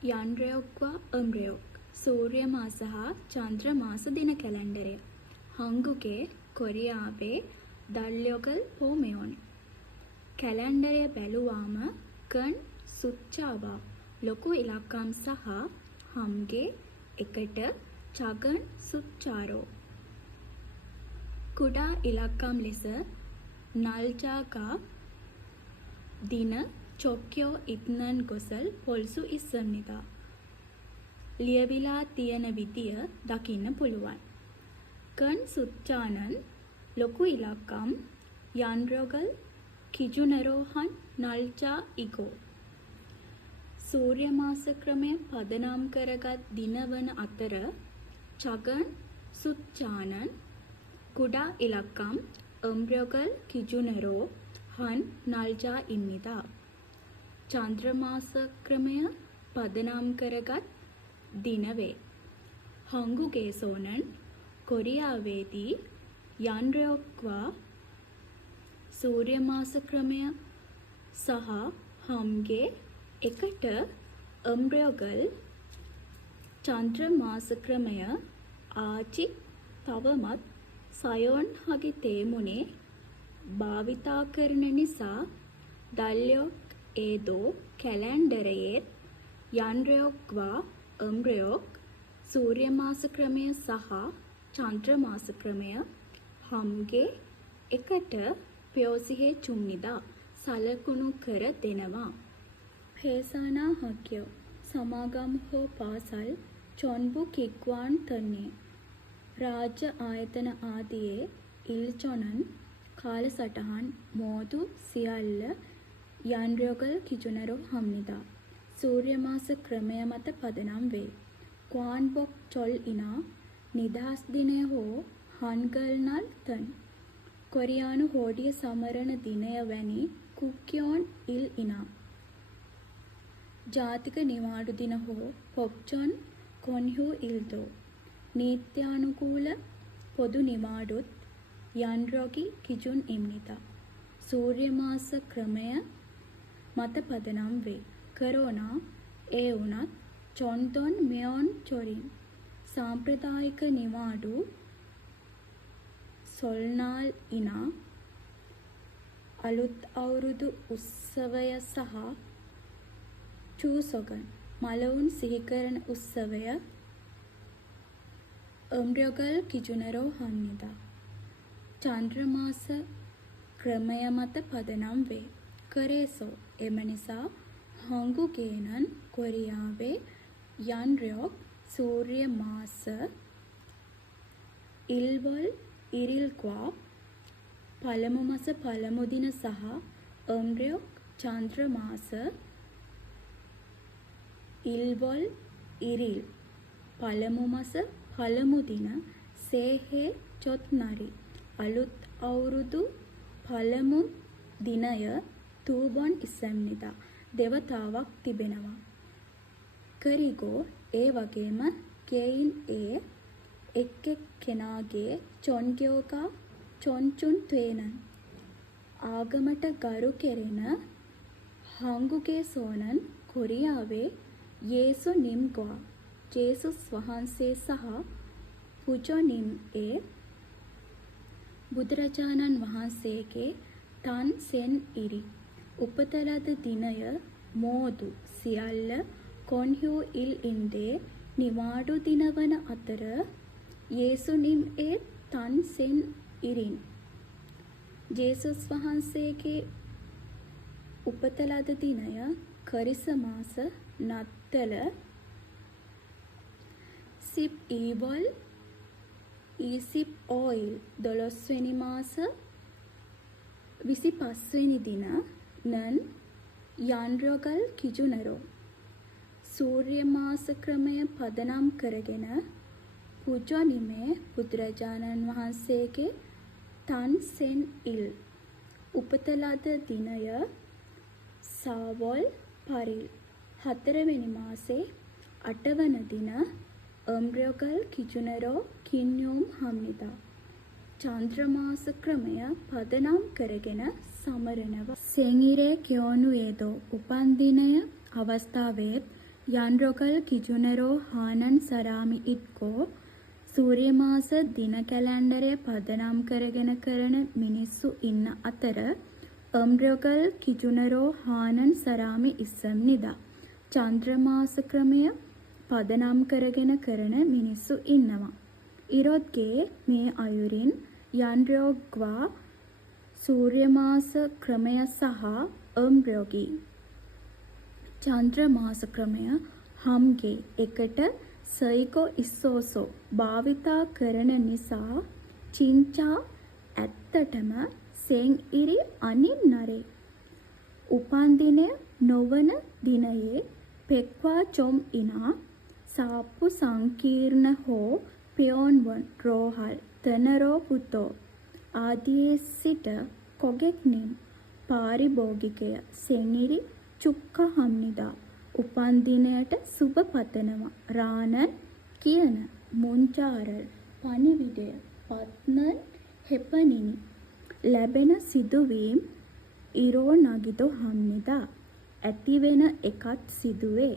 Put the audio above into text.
යන්ත්‍රයොක්වා අම්රයොක් සූර්ය මාස හා චන්ද්‍ර මාස දින කැලෙන්ඩරය. හංගුගේ කොරියාවේ දල්යොගල් පෝමෙයොන්. කැලෙන්ඩරය බැලුවාම කන් සුච්චාවා ලොකු ඉලක්කම් සහ හම්ගේ එකට චගන් සුච්චාරෝ. කුඩා ඉලක්කම් ලෙස නල්ජාකා දින චොක්යෝ ඉත්නන් ගොසල් පොල්සු ඉස්සන්නිතා. ලියවිලා තියෙන විදිය දකින්න පුළුවන්. කන් සුච්චානන් ලොකු ඉලක්කම් යන්රොගල් කිජුනරෝහන් නල්ජා ඉගෝ. සූර්ය මාස ක්‍රමය පදනම් කරගත් දිනවන අතර චගන් සුච්චානන් කුඩා ඉලක්කම් අම්රොගල් කිජුනරෝ හන් නල්ජා ඉන්නිතා. චන්ද්‍රමාස ක්‍රමය පදනම් කරගත් දිනවේ. හංගුගේ සෝනන් කොරියාවේදී යන්රයොක්වා සූර්ය මාස ක්‍රමය සහ හම්ගේ එකට අම්රයොගල් චන්ද්‍ර මාස ක්‍රමය ආචි තවමත් සයෝන් හගි තේමුනේ භාවිතා කරන නිසා දල්යොක් ඒදෝ කැලෙන්ඩරයේ යන්රයොක්වා අම්රයොක් සූර්ය මාස ක්‍රමය සහ චන්ද්‍ර මාස ක්‍රමය හම්ගේ එකට පයෝසිහේ චුම්නිදා සලකුණු කර දෙනවා. හේසානා හක්යෝ සමාගම් හෝ පාසල් චොන්බු කික්වාන් තන්නේ රාජ්‍ය ආයතන ආදියේ ඉල්චොනන් කාලසටහන් මෝදු සියල්ල යන්රයොගල් කිජුනරෝ හම්නිදා සූර්ය මාස ක්‍රමය මත පදනම් වේ. ක්වාන්බොක් චොල් ඉනා නිදහස් දිනය හෝ හන්ගල්නල් තන් කොරියානු හෝඩිය සමරණ දිනය වැනි කුක්කියෝන් ඉල් ඉනා ජාතික නිවාඩු දින හෝ පොක්චොන් කොන්හු ඉල්දෝ නීත්‍යානුකූල පොදු නිවාඩුත් යන්රොගි කිජුන් ඉම්නිතා සූර්ය මාස ක්‍රමය මත පදනම් වේ. කරෝනා ඒ වුණත් චොන්තොන් මෙයොන් චොරින් සාම්ප්‍රදායික නිවාඩු සොල්නාල් ඉනා අලුත් අවුරුදු උත්සවය සහ චූසොගන් මලවුන් සිහිකරන උත්සවය අම්රයොගල් කිජුනරෝ හම්නිදා චන්ද්‍රමාස ක්‍රමය මත පදනම් වේ. කරේසෝ එම නිසා හංගුගේනන් කොරියාවේ යන්රයොක් සූර්ය මාස ඉල්වල් ඉරිල්ක්වා පළමු මස පළමු දින සහ අම්රයොක් චන්ද්‍ර මාස ඉල්වල් ඉරිල් පළමු මස පළමු දින සේහේ චොත්නරි අලුත් අවුරුදු පළමු දිනය තූබොන් ඉසම්නිදා දෙවතාවක් තිබෙනවා. කරිගෝ ඒ වගේම ගෙයින් ඒ එක් කෙනාගේ චොන්ගයෝගා චොන්චුන් තුේනන් ආගමට ගරු කෙරෙන හංගුගේ සෝනන් කොරියාවේ යේසු නිම්ගවා ජේසුස් වහන්සේ සහ පුජොනිම් ඒ බුදුරජාණන් වහන්සේගේ තන් සෙන් ඉරි උපත ලද දිනය මෝදු සියල්ල කොන්හු ඉල් ඉන්දේ නිවාඩු දිනවන අතර යේසුනිම් ඒ තන් සෙන් ඉරින් ජේසුස් වහන්සේගේ උපත ලද දිනය කරිස මාස නත්තල සිප් ඊවල් ඊසිප් ඕයිල් 12 වෙනි මාස 25 වෙනි දින නන් යන්රොගල් කිජුනරෝ සූර්ය මාස ක්‍රමය පදනම් කරගෙන පුජොනිමේ බුදුරජාණන් වහන්සේගේ තන් සෙන් ඉල් උපත ලද දිනය සාවොල් පරිල් 4 වෙනි මාසේ 8 වන දින අම්රයොගල් කිජුනරෝ කින්යුම් හම්නිදා චන්ද්‍රමාස ක්‍රමය පදනම් කරගෙන සමරනවා. සෙංිරේ කියෝනුයේදෝ උපන්දිනය අවස්ථාවේ යන්රොකල් කිජුනෙරෝ හානන් සරාමි ඉක්කෝ සූර්ය මාස දින කැලැන්ඩරය පදනම් කරගෙන කරන මිනිස්සු ඉන්න අතර අම්රොකල් කිජුනෙරෝ හානන් සරාමි ඉස්සම් නිදා චන්ද්‍ර මාස ක්‍රමය පදනම් කරගෙන කරන මිනිස්සු ඉන්නවා. ඉරොත්ගේ මේ අයුරින් යන්රොග්වා සූර්ය මාස ක්‍රමය සහ අම්රොගී චන්ද්‍ර මාස ක්‍රමය හම්ගේ එකට සයිකෝ ඉස්සෝසෝ භාවිතා කරන නිසා චින්චා ඇත්තටම සෙන් ඉරි අනින් නරේ උපන්දිනය නොවන දිනයේ පෙක්වා චොම් ඉනා සාප්පු සංකීර්ණ හෝ පියෝන්වන් රෝහල් තනරෝ පුතෝ ආදියේ සිට කොගෙක්නින් පාරිභෝගිකය සෙන්ඉරි චුක්ක හම්නිදා උපන්දිනයට සුබ පතනවා රානන් කියන මුංචාරල් පණිවිඩය පත්නන් හෙපනිනි ලැබෙන සිදුවීම් ඉරෝ නගිදෝ හම්නිදා ඇතිවෙන එකත් සිදුවේ.